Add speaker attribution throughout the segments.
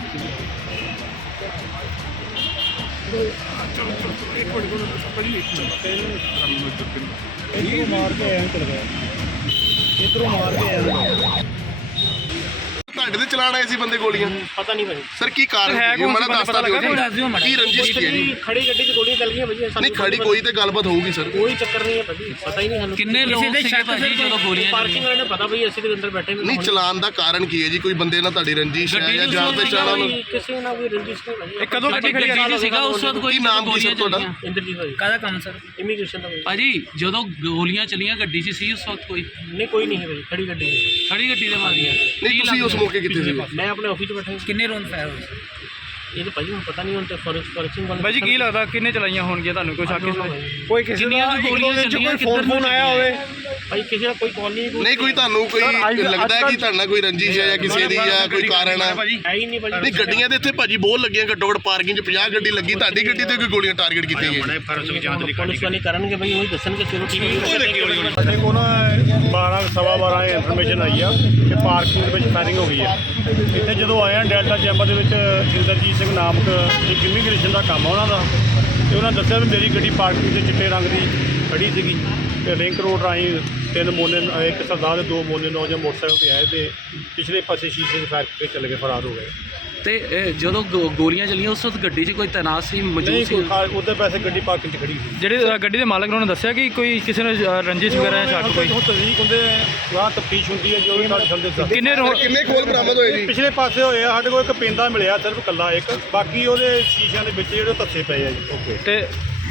Speaker 1: इधरों मार के आया चल गया, इधरों मार के आया।
Speaker 2: ਤੁਹਾਡੇ ਤੇ ਚਲਾਣ ਆਏ ਸੀ ਬੰਦੇ ਗੋਲੀਆਂ?
Speaker 3: ਪਤਾ ਨਹੀਂ ਭਾਈ
Speaker 2: ਸਰ ਕੀ ਕਾਰਨ ਹੈ? ਮੈਨੂੰ ਦੱਸਦਾ ਦਿਓ ਕੀ ਰੰਜਿਸ਼ ਕੀ ਹੈ ਜੀ?
Speaker 3: ਖੜੀ ਗੱਡੀ 'ਚ ਗੋਲੀਆਂ ਚੱਲ ਗਈਆਂ ਭਾਜੀ।
Speaker 2: ਨਹੀਂ ਖੜੀ ਕੋਈ ਤੇ ਗੱਲਬਾਤ ਹੋਊਗੀ ਸਰ।
Speaker 3: ਕੋਈ ਚੱਕਰ ਨਹੀਂ ਹੈ ਭਾਜੀ, ਪਤਾ ਹੀ ਨਹੀਂ ਸਾਨੂੰ
Speaker 4: ਕਿੰਨੇ ਲੋਕ ਸੀਗੇ ਭਾਜੀ ਜਦੋਂ ਗੋਲੀਆਂ
Speaker 3: ਪਾਰਕਿੰਗ ਵਾਲੇ ਨੇ ਪਤਾ ਭਾਈ ਅਸੀਂ ਤੇ ਅੰਦਰ ਬੈਠੇ
Speaker 2: ਨਹੀਂ ਚਲਾਣ ਦਾ ਕਾਰਨ ਕੀ ਹੈ ਜੀ? ਕੋਈ ਬੰਦੇ ਨਾਲ ਤੁਹਾਡੀ ਰੰਜਿਸ਼ ਹੈ ਜਾਂ ਜਾਣ ਪਛਾਣ ਨਾਲ?
Speaker 3: ਕਿਸੇ ਨਾਲ ਵੀ ਰੰਜਿਸ਼ ਨਹੀਂ ਭਾਜੀ।
Speaker 4: ਕਦੋਂ ਗੱਡੀ ਖੜੀ ਸੀਗਾ ਉਸ ਵਕਤ ਕੋਈ?
Speaker 2: ਕੀ ਨਾਮ ਕੀ ਸਰ ਤੁਹਾਡਾ?
Speaker 3: ਇੰਦਰਜੀਤ ਭਾਜੀ।
Speaker 4: ਕਾਹਦਾ ਕੰਮ ਸਰ?
Speaker 3: ਇਮੀਗ੍ਰੇਸ਼ਨ ਦਾ
Speaker 4: ਭਾਜੀ ਜਦੋਂ ਗੋਲੀਆਂ ਚੱਲੀਆਂ ਗੱਡੀ 'ਚ ਸੀ ਉਸ ਵਕਤ ਕੋਈ?
Speaker 3: ਨਹੀਂ ਕੋਈ ਨਹੀਂ ਹੈ ਭਾਜੀ, ਖੜੀ ਗੱਡੀ ਹੈ।
Speaker 4: ਖੜੀ ਗੱਡੀ ਦੇ ਮਾਰੀਆਂ?
Speaker 2: ਨਹੀਂ ਤੁਸੀਂ ਉਸ ਮੌਕੇ ਕਿੱਥੇ ਸੀ?
Speaker 3: ਮੈਂ ਆਪਣੇ ਆਫਿਸ 'ਚ ਬੈਠਾ।
Speaker 4: ਕਿੰਨੇ ਰੌਂਡ ਫਾਇਰ ਹੋਏ?
Speaker 3: ਇਹ ਤਾਂ ਭਾਜੀ ਹੁਣ ਪਤਾ ਨਹੀਂ, ਹੁਣ ਤੇ ਫੋਰੈਂਸਿਕ ਵਾਲੇ
Speaker 1: ਭਾਜੀ ਕੀ ਲੱਗਦਾ ਕਿੰਨੇ ਚਲਾਈਆਂ ਹੋਣਗੀਆਂ ਤੁਹਾਨੂੰ? ਕੋਈ ਸ਼ੱਕ ਕੋਈ ਕਿਸੇ
Speaker 4: ਕਿੰਨੀਆਂ ਗੋਲੀਆਂ ਚੱਲੀਆਂ?
Speaker 1: ਕੋਈ ਫੋਨ ਆਇਆ ਹੋਵੇ?
Speaker 3: ਭਾਈ ਕਿਸੇ ਦਾ ਕੋਈ ਕਾਲ
Speaker 2: ਨਹੀਂ ਕੋਈ ਤੁਹਾਨੂੰ ਕੋਈ ਲੱਗਦਾ ਹੈ ਕਿ ਤੁਹਾਡੇ ਨਾਲ ਕੋਈ ਰੰਜਿਸ਼ ਹੈ ਜਾਂ ਕਿਸੇ ਦੀ ਜਾਂ ਕੋਈ ਕਾਰਨ ਹੈ?
Speaker 3: ਹੈ ਹੀ ਨਹੀਂ ਭਾਜੀ।
Speaker 2: ਨਹੀਂ ਗੱਡੀਆਂ ਦੇ ਇੱਥੇ ਭਾਜੀ ਬਹੁਤ ਲੱਗੀਆਂ, ਘੱਟੋ ਘੱਟ ਪਾਰਕਿੰਗ 'ਚ 50 ਗੱਡੀ ਲੱਗੀ, ਤੁਹਾਡੀ ਗੱਡੀ ਤੇ ਕੋਈ ਗੋਲੀਆਂ ਟਾਰਗੇਟ ਕੀਤੀਆਂ ਗਈਆਂ?
Speaker 3: ਪੁਲਿਸ ਵਾਲੇ ਕਰਨਗੇ ਭਾਈ, ਉਹੀ ਦੱਸਣਗੇ। ਚਲੋ ਠੀਕ ਹੈ।
Speaker 1: ਸਾਡੇ ਕੋਲ ਨਾ 12:15 ਇਨਫੋਰਮੇਸ਼ਨ ਆਈ ਆ ਕਿ ਪਾਰਕਿੰਗ ਦੇ ਵਿੱਚ ਫਾਇਰਿੰਗ ਹੋ ਗਈ ਆ। ਇੱਥੇ ਜਦੋਂ ਆਏ ਆ ਡੈਲਟਾ ਚੈਂਬਰ ਦੇ ਵਿੱਚ ਇੰਦਰਜੀਤ ਸਿੰਘ ਨਾਮਕ ਇੱਕ ਇਮੀਗ੍ਰੇਸ਼ਨ ਦਾ ਕੰਮ ਆ ਉਹਨਾਂ ਦਾ, ਤੇ ਉਹਨਾਂ ਦੱਸਿਆ ਵੀ ਮੇਰੀ ਗੱਡੀ ਪਾਰਕਿੰਗ 'ਚ ਚਿੱਟੇ ਰੰਗ ਦੀ ਖੜੀ ਸੀਗੀ ਤੇ ਲਿੰਕ ਰੋਡ ਰਾਹੀਂ 3 ਮੋਨੇ, ਇੱਕ ਸਰਦਾਰ ਦੇ 2 ਮੋਨੇ ਨੌਜਵਾਨ ਮੋਟਰਸਾਈਕਲ ਤੇ ਆਏ ਤੇ ਪਿਛਲੇ ਪਾਸੇ ਸ਼ੀਸ਼ੇ 'ਚ ਫਾਇਰ ਕਰਕੇ ਚਲੇ ਗਏ, ਫਰਾਰ ਹੋ ਗਏ।
Speaker 4: ਤੇ ਜਦੋਂ ਗੋਲੀਆਂ ਚੱਲੀਆਂ ਉਸ ਵਕਤ ਗੱਡੀ 'ਚ ਕੋਈ ਤੈਨਾਤ ਸੀ, ਮੌਜੂਦ ਸੀ?
Speaker 1: ਉਹਦੇ ਪੈਸੇ ਗੱਡੀ ਪਾਰਕਿੰਗ 'ਚ ਖੜੀ ਸੀ।
Speaker 5: ਜਿਹੜੇ ਗੱਡੀ ਦੇ ਮਾਲਕ ਨੇ ਉਹਨਾਂ ਦੱਸਿਆ ਕਿ ਕੋਈ ਕਿਸੇ ਨੇ ਰੰਜਿਸ਼ ਵਗੈਰਾ ਜਾਂ ਸ਼ੱਕ ਕੋਈ?
Speaker 1: ਹੁਣ ਤਸਦੀਕ ਹੁੰਦੇ ਗਾਂ ਤਫਤੀਸ਼ ਹੁੰਦੀ ਹੈ, ਜੋ ਵੀ ਸਾਡੇ ਸਾਹਮਣੇ ਦੱਸ।
Speaker 2: ਕਿੰਨੇ ਖੋਲ ਬਰਾਮਦ ਹੋਏ ਜੀ?
Speaker 1: ਪਿਛਲੇ ਪਾਸੇ ਹੋਏ ਆ, ਸਾਡੇ ਕੋਲ ਇੱਕ ਪਿੰਦਾ ਮਿਲਿਆ ਸਿਰਫ ਇਕੱਲਾ ਇੱਕ, ਬਾਕੀ ਉਹਦੇ ਸ਼ੀਸ਼ਿਆਂ ਦੇ ਵਿੱਚ ਜਿਹੜੇ ਧੱਸੇ ਪਏ ਆ ਜੀ। ਓਕੇ
Speaker 5: ਤੇ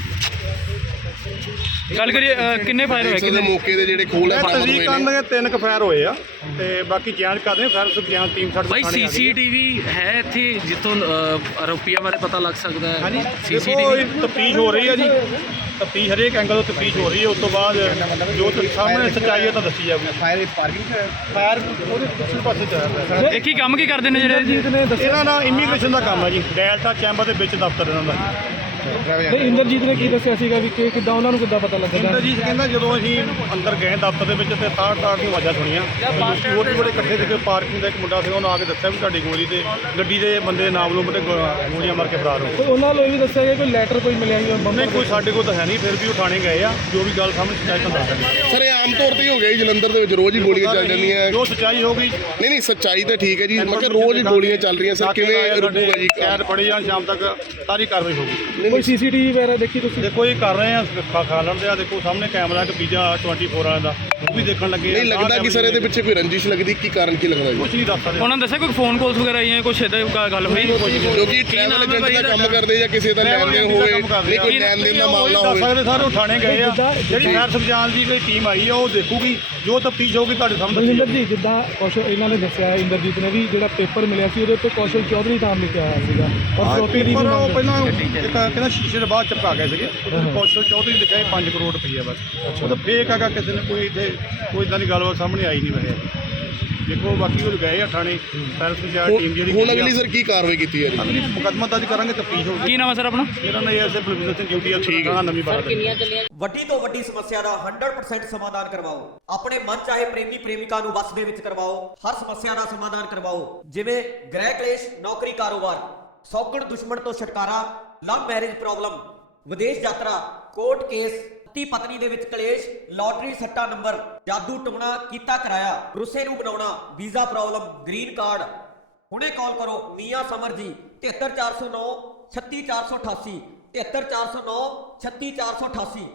Speaker 5: ਗੱਲ ਕਰੀਏ ਕਿੰਨੇ ਫਾਇਰ ਹੋਏ?
Speaker 2: ਕਿੰਨੇ ਮੌਕੇ ਦੇ ਜਿਹੜੇ ਖੋਲ ਹੈ ਬਰਾਮਦ
Speaker 1: ਤਸਦੀਕ
Speaker 2: ਹੋਏ
Speaker 1: ਕਰਨ
Speaker 2: ਨੇ?
Speaker 1: ਦੇ 3 ਕੁ ਫਾਇਰ ਹੋਏ ਆ ਤੇ ਬਾਕੀ ਜਾਂਚ ਕਰ ਰਹੇ ਆ। ਫਾਇਰ ਸੁਖ ਜਾਂਚ ਟੀਮ ਸਾਡੇ
Speaker 4: ਭਾਈ ਸੀਸੀਟੀਵੀ ਹੈ ਇੱਥੇ ਜਿੱਥੋਂ ਆਰੋਪੀਆਂ ਬਾਰੇ ਪਤਾ ਲੱਗ ਸਕਦਾ ਹੈ?
Speaker 1: ਹਾਂਜੀ
Speaker 4: ਸੀਸੀਟੀਵੀ
Speaker 1: ਤਫਤੀਸ਼ ਹੋ ਰਹੀ ਹੈ ਜੀ, ਤਫਤੀਸ਼ ਹਰੇਕ ਐਂਗਲ ਤੋਂ ਤਫਤੀਸ਼ ਹੋ ਰਹੀ ਹੈ। ਉਸ ਤੋਂ ਬਾਅਦ ਜੋ ਸਾਹਮਣੇ ਸੱਚਾਈ ਹੈ ਤਾਂ ਦੱਸੀ ਜਾਊਗੀ। ਫਾਇਰ ਉਹਦੇ ਪਿਛਲੇ ਪਾਸੇ ਚੱਲ ਰਿਹਾ।
Speaker 5: ਇੱਕ ਹੀ ਕੰਮ ਕੀ ਕਰਦੇ ਨੇ ਜਿਹੜੇ
Speaker 1: ਇਹਨਾਂ ਦਾ ਇਮੀਗ੍ਰੇਸ਼ਨ ਦਾ ਕੰਮ ਹੈ ਜੀ, ਡੈਲਟਾ ਚੈਂਬਰ ਦੇ ਵਿੱਚ ਦਫ਼ਤਰ ਇਹਨਾਂ ਦਾ।
Speaker 5: ਇੰਦਰਜੀਤ ਨੇ ਕੀ ਦੱਸਿਆ ਸੀਗਾ ਵੀ ਕਿੱਦਾਂ ਉਹਨਾਂ ਨੂੰ ਕਿੱਦਾਂ ਪਤਾ ਲੱਗਾ?
Speaker 1: ਇੰਦਰਜੀਤ ਕਹਿੰਦਾ ਜਦੋਂ ਅਸੀਂ ਅੰਦਰ ਗਏ ਦਫ਼ਤਰ ਦੇ ਵਿੱਚ ਤੇ ਤਾੜ ਦੀਆਂ ਆਵਾਜ਼ਾਂ ਸੁਣੀਆਂ, ਹੋਰ ਵੀ ਬੜੇ ਇਕੱਠੇ ਸੀਗੇ। ਪਾਰਕਿੰਗ ਦਾ ਇੱਕ ਮੁੰਡਾ ਸੀ, ਉਹਨੇ ਆ ਕੇ ਦੱਸਿਆ ਵੀ ਤੁਹਾਡੀ ਗੋਲੀ ਤੇ ਗੱਡੀ ਦੇ ਬੰਦੇ ਦੇ ਨਾਮ ਲੋ ਤੇ ਗੋਲੀਆਂ ਮਾਰ ਕੇ ਫਰਾਰ ਹੋ ਗਏ।
Speaker 5: ਉਹਨਾਂ ਨੂੰ ਇਹ ਵੀ ਦੱਸਿਆ ਗਿਆ ਕੋਈ ਲੈਟਰ ਕੋਈ ਮਿਲਿਆ
Speaker 1: ਨਹੀਂ ਕੋਈ ਸਾਡੇ ਕੋਲ ਤਾਂ ਹੈ ਨਹੀਂ, ਫਿਰ ਵੀ ਉਹ ਥਾਣੇ ਗਏ ਆ। ਜੋ ਵੀ ਗੱਲ ਸਾਹਮਣੇ ਸੱਚਾਈ ਤਾਂ ਦੱਸ ਦਿੰਦੇ।
Speaker 2: ਸਰ ਇਹ ਆਮ ਤੌਰ ਤੇ ਹੀ ਹੋ ਗਿਆ ਜੀ, ਜਲੰਧਰ ਦੇ ਵਿੱਚ ਰੋਜ਼ ਹੀ ਗੋਲੀਆਂ ਚੱਲ ਜਾਂਦੀਆਂ।
Speaker 1: ਜੋ ਸੱਚਾਈ ਹੋ ਗਈ।
Speaker 2: ਨਹੀਂ ਸੱਚਾਈ ਤਾਂ ਠੀਕ ਹੈ ਜੀ, ਮੈਂ ਕਿਹਾ ਰੋਜ਼ ਹੀ ਗੋਲੀਆਂ ਚੱਲ ਰਹੀਆਂ ਸਰ, ਕਿਵੇਂ ਰੁਕੂਗਾ ਜੀ?
Speaker 1: ਖੈਰ ਪੜੇ ਜਾਣ ਸ਼ਾਮ ਤੱਕ ਸਾਰੀ ਕਾਰਵਾਈ ਹੋਊਗੀ।
Speaker 5: ਕੋਈ ਸੀਸੀਟੀਵੀ ਵਗੈਰਾ ਦੇਖੀ ਤੁਸੀਂ?
Speaker 1: ਦੇਖੋ ਇਹ ਕਰ ਰਹੇ ਆ, ਖਾ ਲੈਂਦੇ ਆ। ਦੇਖੋ ਸਾਹਮਣੇ ਕੈਮਰਾ ਇੱਕ ਪੀਜਾ 24 ਵਾਲਾ ਦਾ, ਉਹ ਵੀ ਦੇਖਣ ਲੱਗੇ।
Speaker 2: ਨਹੀਂ ਲੱਗਦਾ ਕਿ ਸਰ ਇਹਦੇ ਪਿੱਛੇ ਕੋਈ ਰੰਜਿਸ਼ ਲੱਗਦੀ? ਕੀ ਕਾਰਨ ਕੀ ਲੱਗਦਾ ਜੀ?
Speaker 1: ਕੁਝ ਨਹੀਂ ਦੱਸ ਸਕਦੇ।
Speaker 5: ਉਹਨਾਂ ਨੇ ਦੱਸਿਆ ਕੋਈ ਫੋਨ ਕਾਲਸ ਵਗੈਰਾ ਆਈਆਂ, ਕੁਛ ਇਦਾਂ ਗੱਲ ਹੋਈ?
Speaker 2: ਕਿਉਂਕਿ ਟਰੈਵਲ ਏਜੰਟ ਦਾ ਕੰਮ ਕਰਦੇ ਜਾਂ ਕਿਸੇ ਦਾ ਲੈਣ ਦੇਣ ਹੋਵੇ, ਨਹੀਂ ਕੋਈ ਲੈਣ ਦੇਣ ਦਾ ਮਾਮਲਾ
Speaker 1: ਦੱਸ
Speaker 2: ਹੋਵੇ।
Speaker 1: ਸਕਦੇ ਸਾਰੇ ਉਹ ਥਾਣੇ ਗਏ ਆ। ਜਿਹੜੀ ਖੈਰ ਸੁਖਜਾਨ ਦੀ ਕੋਈ ਟੀਮ ਆਈ ਆ, ਉਹ ਦੇਖੂਗੀ, ਜੋ ਤਫਤੀਸ਼ ਹੋਊਗੀ ਤੁਹਾਡੇ ਸਾਹਮਣੇ।
Speaker 5: ਬਲਜਿੰਦਰ ਜੀ ਜਿੱਦਾਂ ਕੌਸ਼ਲ ਇਹਨਾਂ ਨੇ ਦੱਸਿਆ, ਇੰਦਰਜੀਤ ਨੇ ਵੀ ਜਿਹੜਾ ਪੇਪਰ ਮਿਲਿਆ ਸੀ ਉਹਦੇ ਉੱਤੇ ਕੌਸ਼ਲ ਚੌਧਰੀ ਨਾਮ ਲਿਖਿਆ ਹੋਇਆ ਸੀਗਾ, ਔਰ ਫਰੋਤੀ ਦੀ
Speaker 1: ਪਰ ਉਹ ਪਹਿਲਾਂ ਇੱਕ ਕਹਿੰਦਾ ਸ਼ੀਸ਼ੇ ਦੇ ਬਾਅਦ ਚਪਕਾ ਗਏ ਸੀਗੇ। ਕੌਸ਼ਲ ਚੌਧਰੀ ਲਿਖਿਆ 5 ਕਰੋੜ ਰੁਪਈਆ ਬਸ। ਉਹ ਤਾਂ ਫੇਕ ਹੈਗਾ, ਕਿਸੇ ਨੇ ਕੋਈ ਇੱਥੇ ਕੋਈ ਇਦਾਂ ਦੀ ਗੱਲਬਾਤ ਸਾਹਮਣੇ ਆਈ ਨਹੀਂ ਵੈਸੇ। ਦੇਖੋ ਬਾਕੀ ਉਹ ਗਏ ਆ ਥਾਣੇ, ਫਾਇਰ ਸੁਖਜਾਨ ਟੀਮ ਜਿਹੜੀ।
Speaker 2: ਹੁਣ ਅਗਲੀ ਸਰ ਕੀ ਕਾਰਵਾਈ ਕੀਤੀ ਹੈ ਜੀ?
Speaker 1: ਅਗਲੀ ਮੁਕੱਦਮਾ ਦਰਜ ਕਰਾਂਗੇ, ਤਫਤੀਸ਼ ਹੋਊਗੀ।
Speaker 5: ਕੀ ਨਾਮ ਹੈ ਸਰ ਆਪਣਾ?
Speaker 1: ਮੇਰਾ ਨਾਮ ਐਸਏ ਬਲਵਿੰਦਰ ਸਿੰਘ ਡਿਊਟੀ ਅਫਸਰ ਨਵੀਂ ਬਾਤ।
Speaker 6: ਵੱਡੀ ਤੋਂ ਵੱਡੀ ਸਮੱਸਿਆ ਦਾ 100% ਸਮਾਧਾਨ ਕਰਵਾਓ। ਆਪਣੇ ਮਨ ਚਾਹੇ ਪ੍ਰੇਮੀ ਪ੍ਰੇਮਿਕਾ ਨੂੰ ਵਸ ਦੇ ਵਿੱਚ ਕਰਵਾਓ। ਹਰ ਸਮੱਸਿਆ ਦਾ ਸਮਾਧਾਨ ਕਰਵਾਓ, ਜਿਵੇਂ ਗ੍ਰਹਿ ਕਲੇਸ਼, ਨੌਕਰੀ, ਕਾਰੋਬਾਰ, ਸੌਗਣ ਦੁਸ਼ਮਣ ਤੋਂ ਛੁਟਕਾਰਾ, ਲਵ ਮੈਰਿਜ ਪ੍ਰੋਬਲਮ, ਵਿਦੇਸ਼ ਯਾਤਰਾ, ਕੋਰਟ ਕੇਸ, ਪਤੀ ਪਤਨੀ ਦੇ ਵਿੱਚ ਕਲੇਸ਼, ਲਾਟਰੀ ਸੱਟਾ ਨੰਬਰ, ਜਾਦੂ ਟੂਣਾ ਕੀਤਾ ਕਰਾਇਆ, ਰੁੱਸੇ ਨੂੰ ਬਣਾਉਣਾ, ਵੀਜ਼ਾ ਪ੍ਰੋਬਲਮ, ਗ੍ਰੀਨ ਕਾਰਡ। ਹੁਣੇ ਕਾਲ ਕਰੋ ਮੀਆਂ ਸਮਰ ਜੀ 73409 36488 73409 36488।